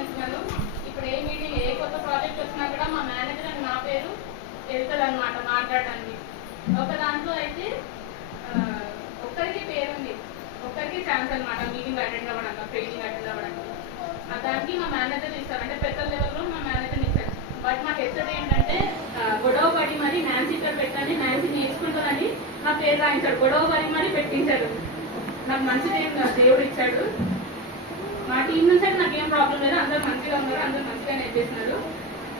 Announcement. ఇప్పుడు ఏ meeting ఏ కొత్త project వచ్చినా కూడా మా మేనేజర్ అని నా పేరు వెళ్తుంది అనమాట మాట్లాడడానికి. ఒక దాంట్లో అయితే ఒక్కరికి పేరు ఉంది, ఒక్కరికి ఛాన్స్ అనమాట మీటింగ్ అటెండ్ అవ్వడానికి, ట్రైనింగ్ అటెండ్ అవ్వడానికి. దానికి మా మేనేజర్ ఇస్తారు, అంటే పెద్ద లెవెల్లో మా మేనేజర్ ఇస్తారు. బట్ మాకు హెచ్చడి ఏంటంటే గొడవ పడి మరి న్యాన్సీ ఇక్కడ పెట్టండి, న్యాన్సీ నేర్చుకుంటుందని నా పేరు రాయించాడు. గొడవ పడి మరి పెట్టించాడు. నాకు మంచిదేం దేవుడు ఇచ్చాడు. మా టీం నుంచి అయితే నాకేం ప్రాబ్లం లేదు, అందరు మంచిగా ఉన్నారు, అందరు మంచిగా నేర్చేస్తున్నారు.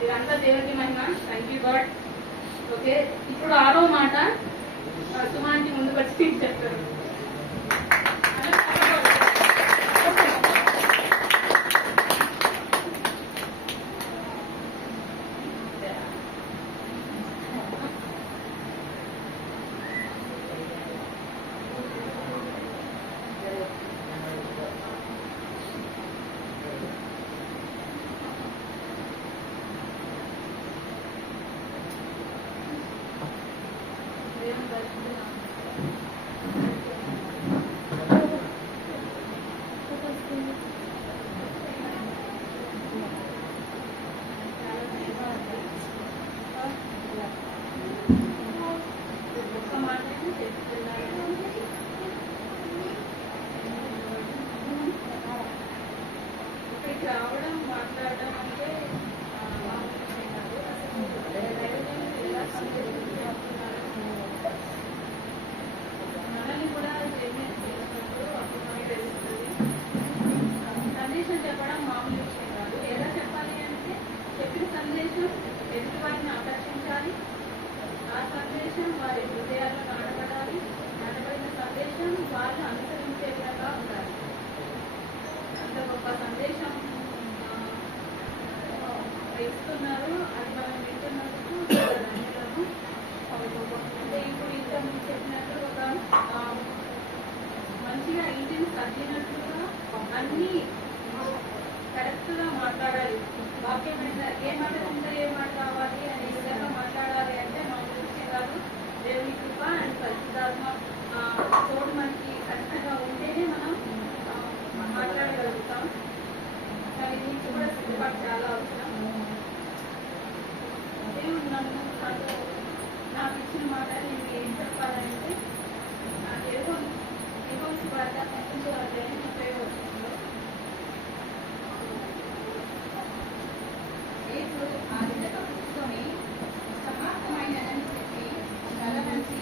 ఇదంతా దేవుడికి మహిమ. Thank you God. ఓకే, ఇప్పుడు 6వ మాట సుమాంటి ముందుకు వచ్చి చెప్తారు. రావడం మాట్లాడడం అంటే మనల్ని కూడా సందేశం చెప్పడం మామూలు విషయం కాదు. ఎలా చెప్పాలి అంటే చెప్పిన సందేశం ఎదుటి వారిని ఆకర్షించాలి, ఆ సందేశం వారి హృదయాల్లో నాటబడాలి, నాటబడిన సందేశం వాళ్ళు అనుసరించే విధంగా ఉండాలి. అంత గొప్ప సందేశం ఇస్తున్నారు, అది మనం వింటున్నందుకు అంటే ఇప్పుడు ఇంత చెప్పినట్టు ఒక మంచిగా ఇంటిని సర్దినట్లుగా అన్ని కరెక్ట్ గా మాట్లాడాలి. వాక్యం ఏ మాట ఉంటే ఏ మాట కావాలి అనే విధంగా మాట్లాడాలి. అంటే మా దృష్టి కాదు, దేవుని కృప అండ్ పరిశుద్ధాత్మ తోడు మనకి ఖచ్చితంగా ఉంటేనే మనం మాట్లాడగలుగుతాం. కానీ దీనికి కూడా సిద్ధపాటు చాలా అవసరం. దేవుడు నన్ను నాకు ఇచ్చిన మాట నేను ఏం చెప్పాలంటే ఏదో వార్త పంపించవాలని ఉపయోగపడుతుందో ఆ విధంగా కూర్చొని సమాప్తమైనదని చెప్పి తల నుంచి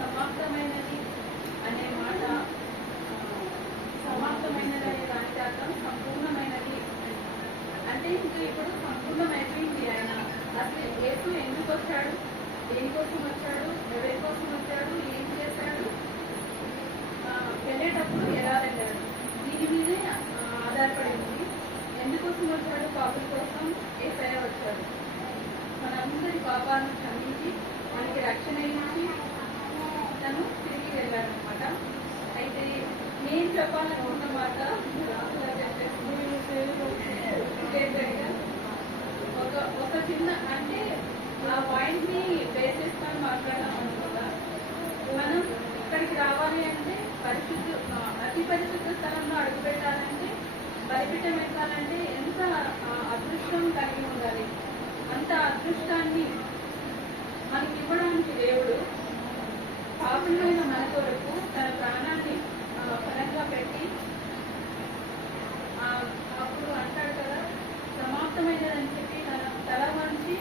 సమాప్తమైనది అనే మాట, సమాప్తమైనది అనే దానికి అర్థం సంపూర్ణమైనది. అంటే ఇంకా ఇప్పుడు సంపూర్ణం అయిపోయింది. ఆయన అసలు యేసు ఎందుకు వచ్చాడు, దేనికోసం వచ్చాడు, ఎవరి కోసం వచ్చాడు, ఏం చేశాడు, వెళ్ళేటప్పుడు ఎలా వెళ్ళాడు, దీని మీదే ఆధారపడి ఉంది. ఎందుకోసం వచ్చాడు? పాపుల కోసం యేసయ్య వచ్చాడు. మనందరి పాపాలను క్షమించి మనకి రక్షణ ఇచ్చి తను తిరిగి వెళ్ళాడనమాట. అయితే నేను చెప్పాలనుకున్న మాట ఒక చిన్న అంటే ఆ పాయింట్ ని బేసేసుకొని మాట్లాడడం అనుకుంటా. మనం ఇక్కడికి రావాలి అంటే అతి పరిశుద్ధ స్థలంలో అడుగు పెట్టాలంటే, బలిపీఠం ఎక్కాలంటే ఎంత అదృష్టం కలిగి ఉండాలి. అంత అదృష్టాన్ని మనకి ఇవ్వడానికి దేవుడు పాపులైన మన కొరకు తన ప్రాణాన్ని పరంగా పెట్టి అప్పుడు అంటాడు కదా, సమాప్తమైనదని చెప్పి తల వంచి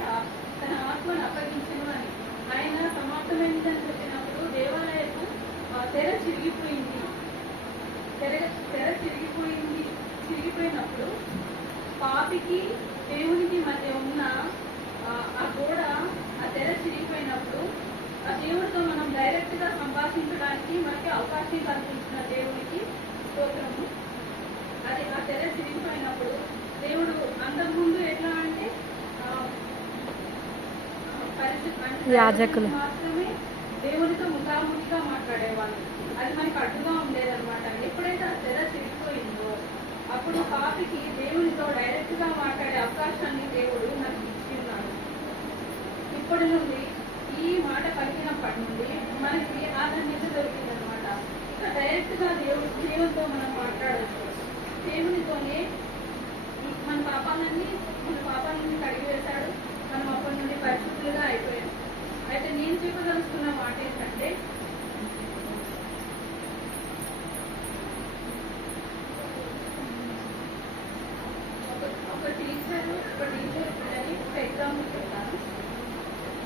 తన ఆత్మను అప్పగించను అని. ఆయన సమాప్తమైనదని చెప్పినప్పుడు దేవాలయపు తెర చిరిగిపోయింది. తెర చిరిగిపోయినప్పుడు పాపికి దేవునికి మధ్య ఉన్న ఆ గోడ, ఆ తెర చిరిగిపోయినప్పుడు ఆ దేవుడితో మనం డైరెక్ట్ గా సంభాషించడానికి మనకి అవకాశం కల్పించిన దేవునికి స్తోత్రము. అది ఆ తెర చిరిగిపోయినప్పుడు దేవుడు అంతకుముందు ఎట్లా అంటే యాజకులు మాత్రమే దేవునితో ముఖాముఖిగా మాట్లాడేవాళ్ళు. అది మనకి అడ్డుగా ఉండేదన్నమాట. ఎప్పుడైతే ఆ తెర చిరిగిపోయిందో అప్పుడు పాపికి దేవునితో డైరెక్ట్ గా మాట్లాడే అవకాశాన్ని దేవుడు మనకి ఇచ్చి ఉన్నాడు. ఇప్పటి నుండి ఈ మాట పలికినప్పటి నుండి మనకి ఆనందించ దొరికింది అనమాట. ఇక డైరెక్ట్ డైరెక్ట్ గా దేవునితో మనం మాట్లాడవచ్చు. దేవునితోనే మన పాపాలన్నీ కడిగి వేశాడు. మనం అప్పటి నుండి పరిశుద్ధులుగా అయిపోయాం. అయితే నేను చెప్పదలుచుకున్న మాట ఏంటంటే, ఒక టీచర్ పిల్లని ఒక ఎగ్జాంపుల్ చెప్తాను.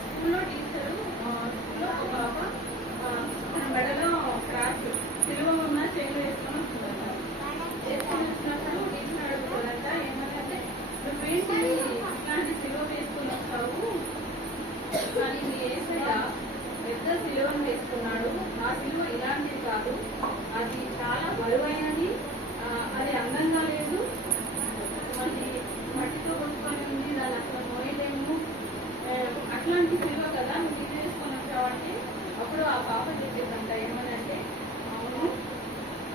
స్కూల్లో టీచరు స్కూల్లో ఒక పాప తన మెడలో క్రాస్ సిలువ ఉన్న చెయ్యి వేసుకొని వస్తుందన్నారు. వేసుకొని వచ్చినప్పుడు టీచర్ అడుగుతారంట, ఏమంటే నువ్వేంటి ఇట్లాంటి సిలువ వేసుకొని వస్తావు, కానీ నీ యేసయ్య పెద్ద సిలువను వేసుకున్నాడు. ఆ సిలువ ఇలాంటిది కాదు, అది చాలా బరువైనది, అది అందంగా లేదు, మళ్ళీ మట్టితో కొట్టుకొని ఉంది, దాన్ని అసలు మోయలేము, అట్లాంటి సిలువ కదా నువ్వు ఇది వేసుకొని వచ్చావంటే అప్పుడు ఆ పాప చెప్పేదంట ఏమనంటే, అవును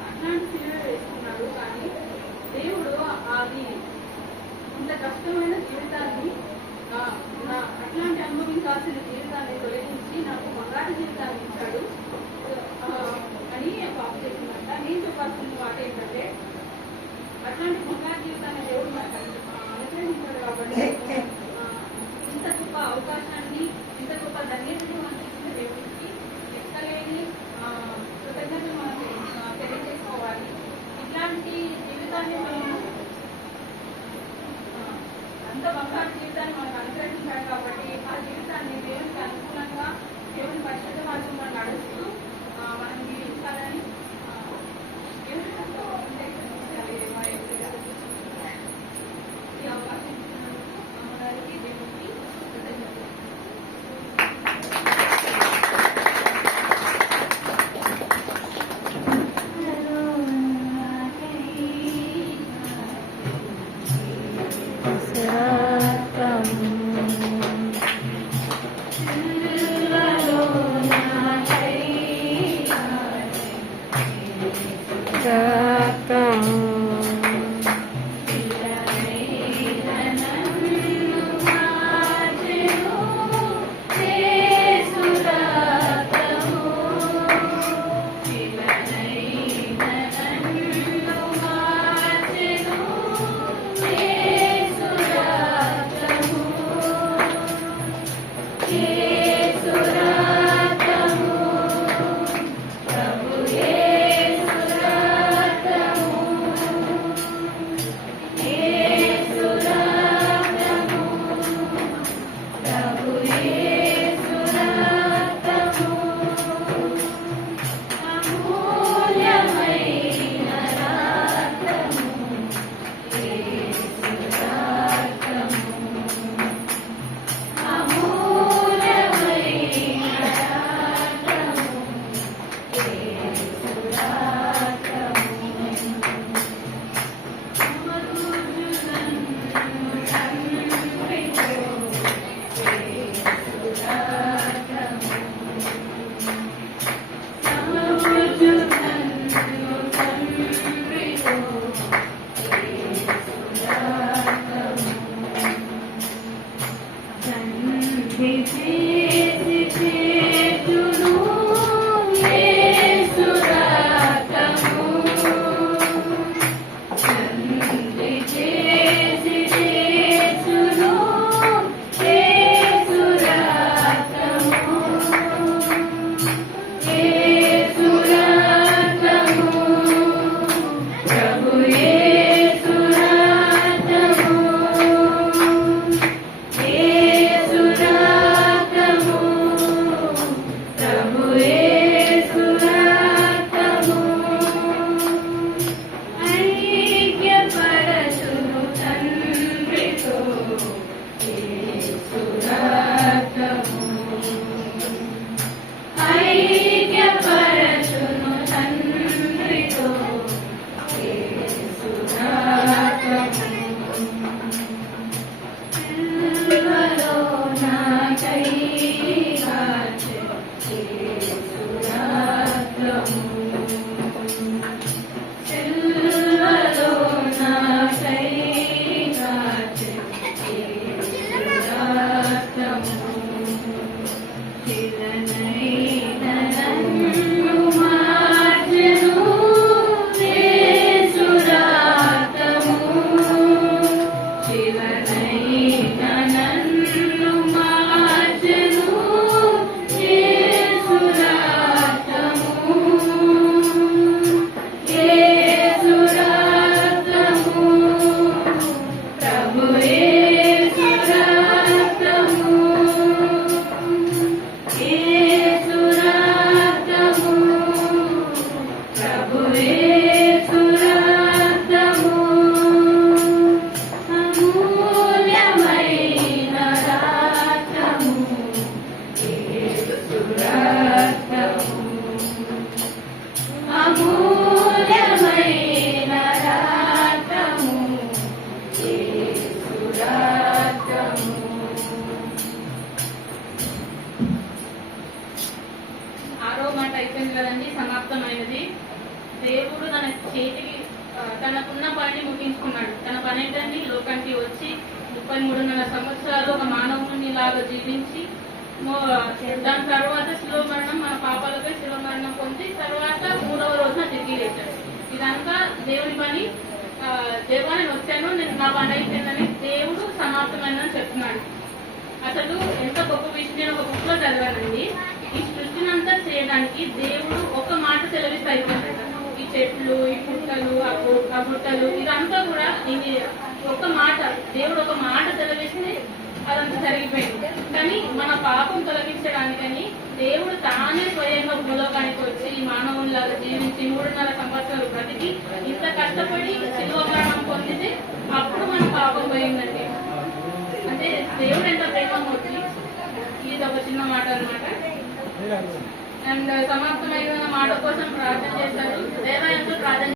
అట్లాంటి సిలువ వేసుకున్నాడు, కానీ దేవుడు అది ఇంత కష్టమైన జీవితాన్ని అట్లాంటి అనుభవించాల్సిన జీవితాన్ని తొలగించి నాకు బంగారు జీవితాన్ని ఇచ్చాడు అని పాప చెప్పిందంట. నేను చెప్పాల్సిన మాట ఏంటంటే, అట్లాంటి బంగారు జీవితాన్ని దేవుడు మనకు అనుగ్రహించాడు కాబట్టి ఇంత గొప్ప అవకాశాన్ని, ఇంత గొప్ప ధన్యతను మనకి ఇచ్చిన దేవుడికి ఎక్కలేని కృతజ్ఞతలు మనం తెలియజేసుకోవాలి. ఇట్లాంటి జీవితాన్ని మనం అంత బంగారు జీవితాన్ని మనకు అనుగ్రహించాడు కాబట్టి ఆ జీవితాన్ని దేవునికి అనుకూలంగా దేవుని పరిశుద్ధ మార్గంలో నడుస్తూ మనం జీవించాలని దేవుని అమూల్యమైన రక్తము, యేసు రక్తము. ఆరో మాట అయిపోయింది కదండి, సమాప్తమైనది. దేవుడు తన చేతికి తనకున్న పనిని ముగించుకున్నాడు. తన పని ఏంటండి? లోకానికి వచ్చి 33.5 సంవత్సరాలు ఒక మానవుని లాగా జీవించి దాని తర్వాత శిలువ మరణం, మన పాపాలపై శిలువ మరణం పొంది తర్వాత 3వ రోజున తిరిగి లేచాడు. ఇదంతా దేవుని పని. దేవా నేను వచ్చాను, నేను నా పని అయిపోయిందని దేవుడు సమాప్తమైందని చెప్తున్నాడు. అసలు ఎంత గొప్ప విషయం. నేను ఒక బుక్ లో చదివానండి. ఈ సృష్టినంతా చేయడానికి దేవుడు ఒక మాట సెలవిస్తే అయిపోయింది. ఈ చెట్లు, ఈ పుట్టలు, ఆ గుట్టలు, ఇదంతా కూడా ఇది ఒక మాట, దేవుడు ఒక మాట సెలవిస్తే అదంతా జరిగిపోయింది. కానీ మన పాపం తొలగించడానికని దేవుడు తానే స్వయంగా భూలోకానికి వచ్చి ఈ మానవునిలాగా జీవించి 3.5 సంవత్సరాలు బ్రతికి ఇంత కష్టపడి శిలువ మరణం పొందితే అప్పుడు మన పాపం పోయిందండి. అంటే దేవుడు ఎంత ప్రేమమూర్తి. ఇది ఒక చిన్న మాట అన్నమాట. అండ్ సమాప్తమైన మాట కోసం ప్రార్థన చేశారు.